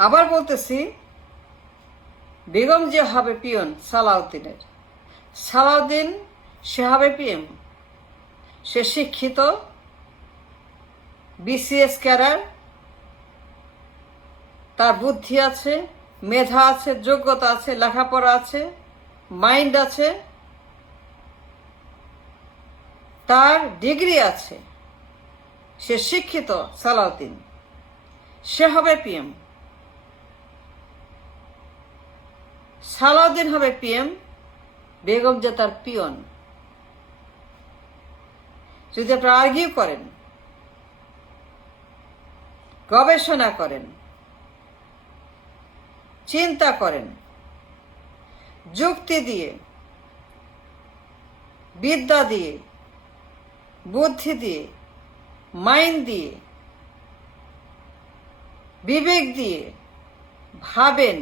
আবার বলতেছি, বেগম যে হবে পিয়ন সালাউদ্দিনের, সালাউদ্দিন সে হবে পিএম। সে শিক্ষিত, বিসিএস ক্যাডার, তার বুদ্ধি আছে, মেধা আছে, যোগ্যতা আছে, লেখাপড়া আছে, মাইন্ড আছে, তার ডিগ্রি আছে, সে শিক্ষিত সালাউদ্দিন, সে হবে পিএম। সালাউদ্দিন হবে পিএম, বেগম যে তার পিয়ন। যদি আপনারা আর্গিউ করেন, গবেষণা করেন, চিন্তা করেন, যুক্তি দিয়ে, বিদ্যা দিয়ে, বুদ্ধি দিয়ে, মাইন্ড দিয়ে, বিবেক দিয়ে ভাবেন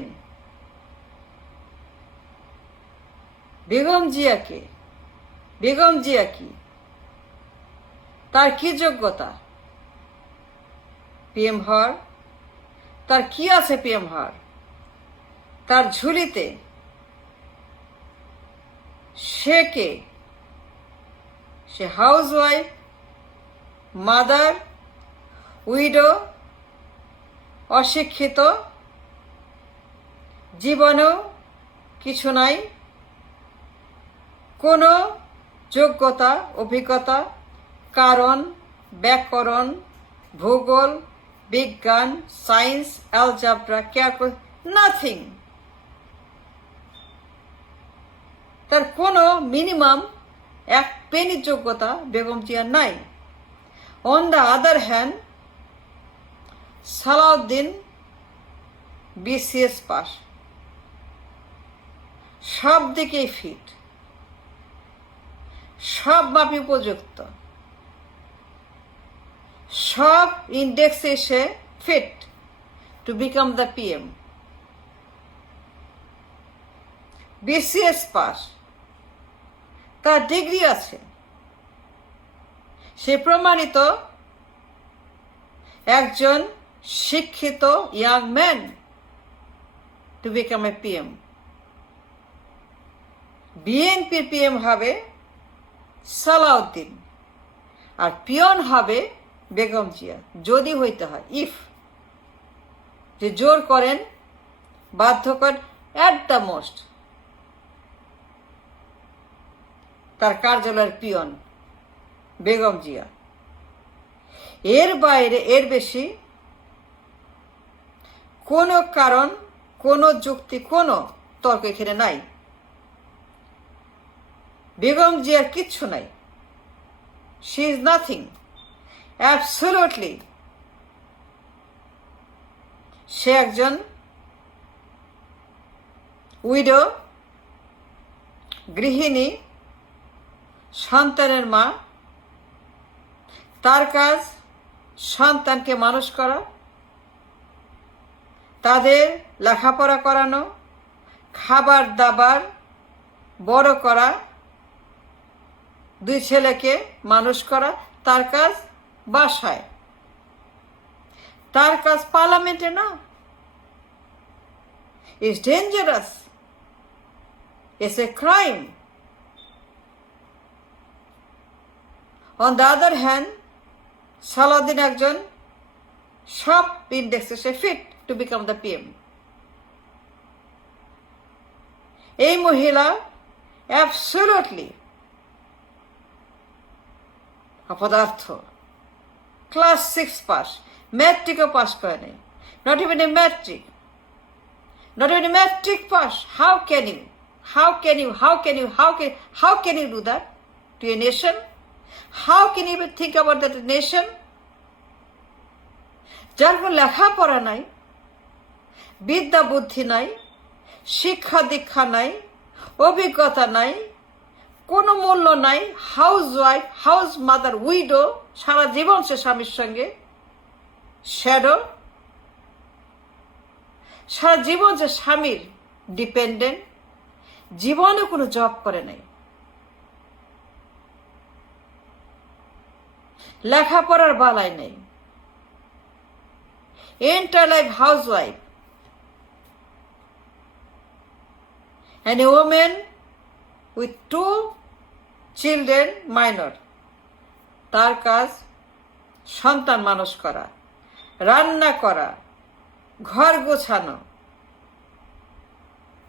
বেগম জিয়া কি, তার কি যোগ্যতা পিএম হওয়ার, তার কি আছে পিএম হওয়ার, তার ঝুলিতে সে কে, সে হাউসওয়াইফ, মাদার, উইডো, অশিক্ষিত, জীবনেও কিছু নাই, কোনো যোগ্যতা, অভিজ্ঞতা, কারণ, ব্যাকরণ, ভূগোল, বিজ্ঞান, সায়েন্স, অ্যালজাবরা, ক্যালকুলাস, নাথিং। তার কোনো মিনিমাম এক পেনি যোগ্যতা বেগম জিয়ার নাই। On the other hand, Salahuddin BCS pass, সব দিকেই ফিট, সব মাপে উপযুক্ত, সব ইন্ডেক্সে এসে fit to become the PM. BCS pass, তার ডিগ্রি আছে, সে প্রমাণিত একজন শিক্ষিত young man to become a PM. বিএনপির পিএম হবে সালাউদ্দিন, আর পিয়ন হবে বেগম জিয়া, যদি হইতে হয়, ইফ যে জোর করেন, বাধ্য করেন, অ্যাট দ্য মোস্ট তার কার্যালয়ের পিয়ন বেগম জিয়া। এর বাইরে, এর বেশি কোনো কারণ, কোনো যুক্তি, কোনো তর্ক এখানে নাই। বেগম জিয়ার কিচ্ছু নাই। She is nothing, absolutely. সে একজন উইডো, গৃহিণী, সন্তানের মা। তার কাজ সন্তানকে মানুষ করা, তাদের লেখাপড়া করানো, খাবার দাবার বড় করা, দুই ছেলেকে মানুষ করা। তার কাজ বাসায়, তার কাজ পার্লামেন্টে না। It's dangerous, it's a crime. On the other hand, Salahuddin একজন সব ইন্ডেক্সে সে fit to become the PM. এই মহিলা অ্যাবসলিউটলি অপদার্থ। ক্লাস 6 পাস, ম্যাট্রিকও পাস করে নেই। Not even a matric, not even a matric pass. How can you do that to a nation? How can you even think about that nation? যার কোনো লেখাপড়া নাই, বিদ্যা বুদ্ধি নাই, শিক্ষা দীক্ষা নাই, অভিজ্ঞতা নাই, কোনো মূল্য নাই, housewife, house mother, widow, সারা জীবন সে স্বামীর সঙ্গে শ্যাডো, সারা জীবন যে স্বামীর ডিপেন্ডেন্ট, জীবনে কোনো জব করে নাই, লেখাপড়ার বালাই নেই, enter life house wife, and a woman with 2 children minor, তার কাজ সন্তান মানুষ করা, রান্না করা, ঘর গোছানো।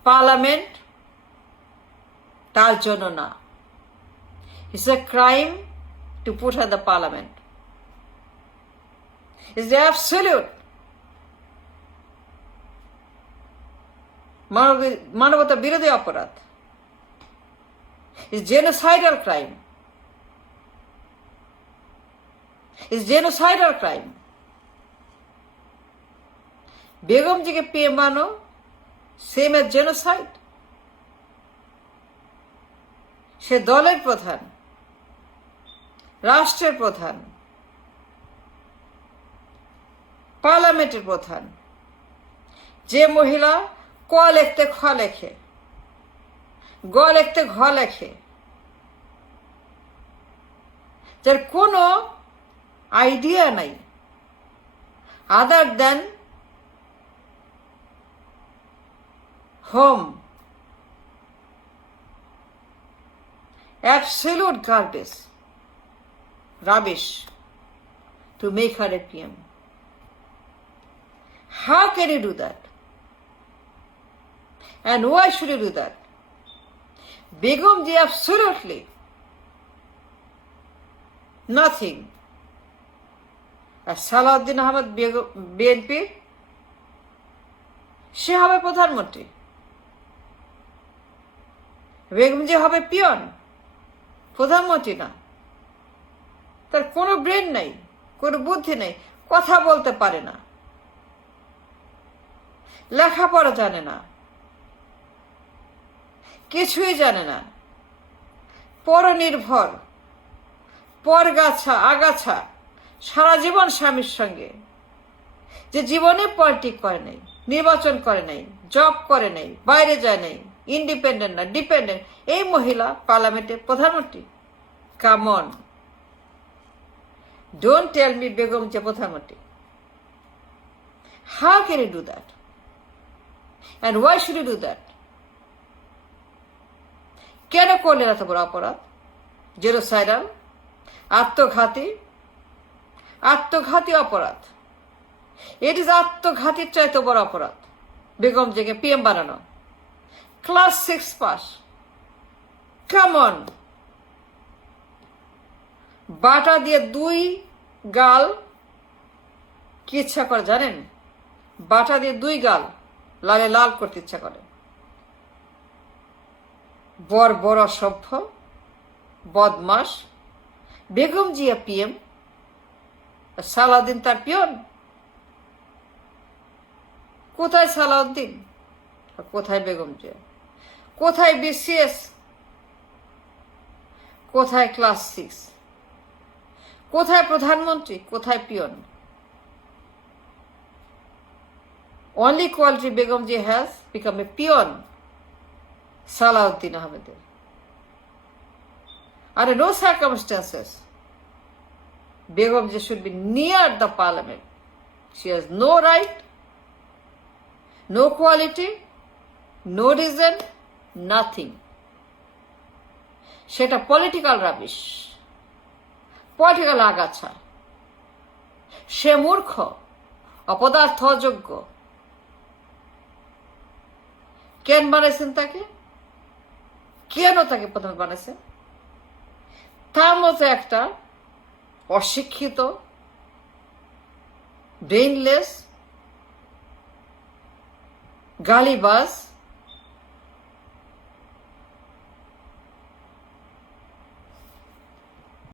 পার্লামেন্ট তার জন্য না। It's a crime to put her in the parliament. It's the absolute মানবতা বিরোধী অপরাধ। It's genocidal crime. It's genocidal crime. Begum জিকে পিএম বানো same as genocide. সে দলের প্রধান, রাষ্ট্রের প্রধান, পার্লামেন্টের প্রধান, যে মহিলা ক লিখতে খ লেখে, গ লিখতে ঘ লেখে, যার কোনো আইডিয়া নাই আদার দেন home, absolute garbage, rubbish to make her a PM. How can you do that? And why should you do that? Begum ji absolutely nothing. R Salauddin Ahmed BNP, সে হবে প্রধানমন্ত্রী, বেগম জি হবে পিয়ন, প্রধানমন্ত্রী না। তার কোনো ব্রেন নাই, কোনো বুদ্ধি নেই, কথা বলতে পারে না, লেখাপড়া জানে না, কিছুই জানে না, পরনির্ভর, পরগাছা আগাছা, সারা জীবন স্বামীর সঙ্গে, যে জীবনে পলিটিক করে নাই, নির্বাচন করে নাই, জব করে নাই, বাইরে যায় নাই, ইন্ডিপেন্ডেন্ট না ডিপেন্ডেন্ট, এই মহিলা পার্লামেন্টের প্রধানমন্ত্রী। Come on, don't tell me Begum যে প্রধানমন্ত্রী। How can you do that? And why should you do that? কেন করলেন এত বড় অপরাধ? জেনোসাইডাল, আত্মঘাতী, আত্মঘাতী অপরাধ। ইট ইজ আত্মঘাতীর চাইতে বড় অপরাধ বেগম জিকে পিএম বানানো। Class 6 pass, come on. Bata দিয়ে 2 গাল কি ইচ্ছা করে জানেন? বাটা দিয়ে 2 গাল লালে লাল করতে ইচ্ছা করে। বড় অসভ্য, বদমাস। বেগম জিয়া পিএম, সালাউদ্দিন তার পিয়ন। কোথায় সালাউদ্দিন, কোথায় বেগম জিয়া? কোথায় বিসিএস, কোথায় ক্লাস 6? কোথায় প্রধানমন্ত্রী, কোথায় peon? Only quality Begum ji has become a peon, Salahuddin Ahmed. Under no circumstances, Begum ji should be near the parliament. She has no right, no quality, no reason, nothing. সেটা political rubbish, political আগাছা। সে মূর্খ, অপদার্থ, অযোগ্য। কেন বানাইছেন তাকে? কেন তাকে প্রথমে বানাইছেন? তার মতো একটা অশিক্ষিত, ব্রেইনলেস, গালিবাজ